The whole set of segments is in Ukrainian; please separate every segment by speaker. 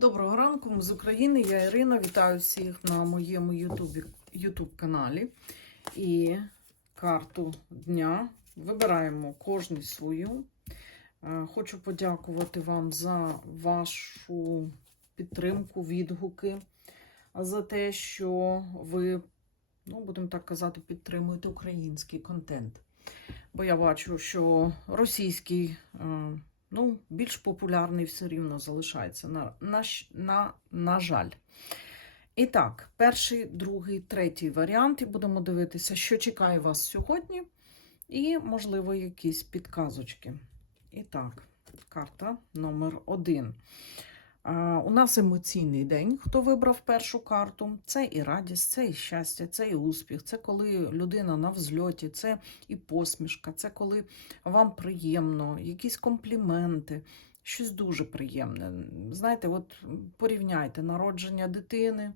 Speaker 1: Доброго ранку, з України. Я Ірина. Вітаю всіх на моєму YouTube, YouTube каналі. І карту дня вибираємо кожний свою. Е, Хочу подякувати вам за вашу підтримку, відгуки, за те, що ви, ну, будемо так казати, підтримуєте український контент. Бо я бачу, що російський. Ну, більш популярний все рівно залишається. На, на, на, на жаль. І так, перший, другий, третій варіант. І будемо дивитися, що чекає вас сьогодні, і, можливо, якісь підказочки. І так, карта номер один. У нас емоційний день. Хто вибрав першу карту? Це і радість, це і щастя, це і успіх, це коли людина на взльоті, це і посмішка, це коли вам приємно, якісь компліменти, щось дуже приємне. Знаєте, от порівняйте народження дитини,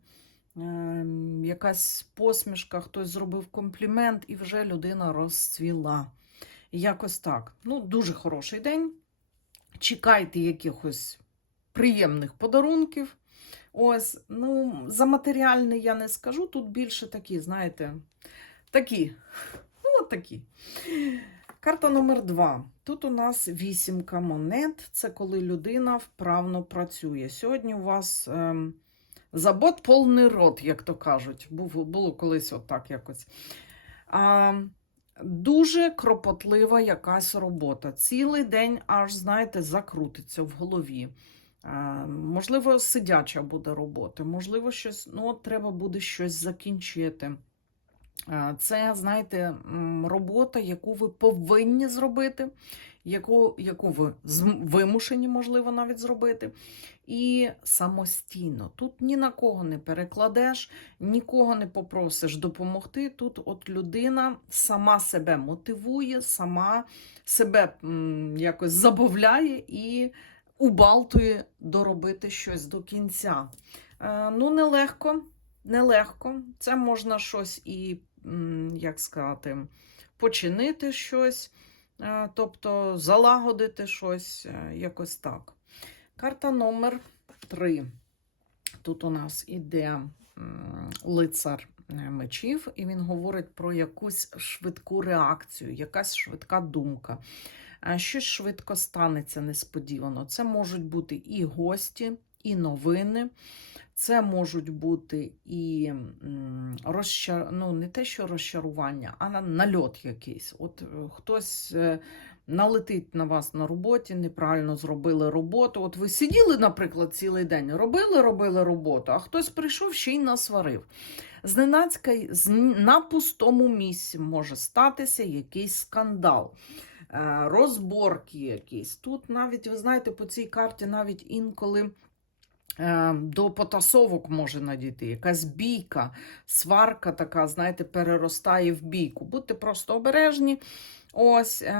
Speaker 1: ем, якась посмішка, хтось зробив комплімент, і вже людина розцвіла. Якось так. Ну, дуже хороший день. Чекайте якихось приємних подарунків. Ось, ну, за матеріальний я не скажу. Тут більше такі, знаєте, такі. Ну, от такі. Карта номер два. Тут у нас вісімка монет. Це коли людина вправно працює. Сьогодні у вас ем, забот повний рот, як то кажуть. Був, було колись отак якось. А, дуже кропотлива якась робота. Цілий день аж, знаєте, закрутиться в голові. А, можливо, сидяча буде робота, можливо, щось, ну, треба буде щось закінчити. Це, знаєте, робота, яку ви повинні зробити, яку, яку ви вимушені, можливо, навіть зробити. І самостійно. Тут ні на кого не перекладеш, нікого не попросиш допомогти. Тут от людина сама себе мотивує, сама себе якось забавляє і убалтує доробити щось до кінця. Е, ну, нелегко, нелегко. Це можна щось і, як сказати, починити щось, е, тобто залагодити щось, е, якось так. Карта номер 3. Тут у нас іде лицар мечів, і він говорить про якусь швидку реакцію, якась швидка думка. Е, Щось швидко станеться несподівано. Це можуть бути і гості, і новини. Це можуть бути і розчар... ну, не те, що розчарування, а на- нальот якийсь. От е, хтось е, налетить на вас на роботі, неправильно зробили роботу. От ви сиділи, наприклад, цілий день, робили, робили роботу, а хтось прийшов ще й насварив. Зненацька на пустому місці може статися якийсь скандал. Е, Розборки якісь. Тут навіть, ви знаєте, по цій карті навіть інколи е, до потасовок може надійти, якась бійка, сварка така, знаєте, переростає в бійку. Будьте просто обережні. Ось, е,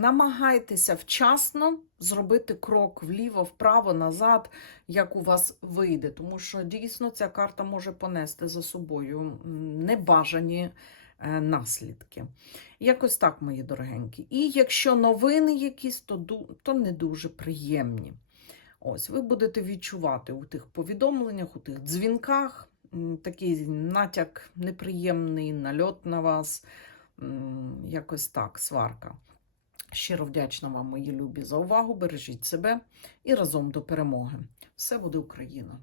Speaker 1: намагайтеся вчасно зробити крок вліво, вправо, назад, як у вас вийде. Тому що дійсно ця карта може понести за собою небажані наслідки. Якось так, мої дорогенькі. І якщо новини якісь, то, то не дуже приємні. Ось, ви будете відчувати у тих повідомленнях, у тих дзвінках такий натяк неприємний, нальот на вас, якось так, сварка. Щиро вдячна вам, мої любі, за увагу. Бережіть себе і разом до перемоги. Все буде Україна!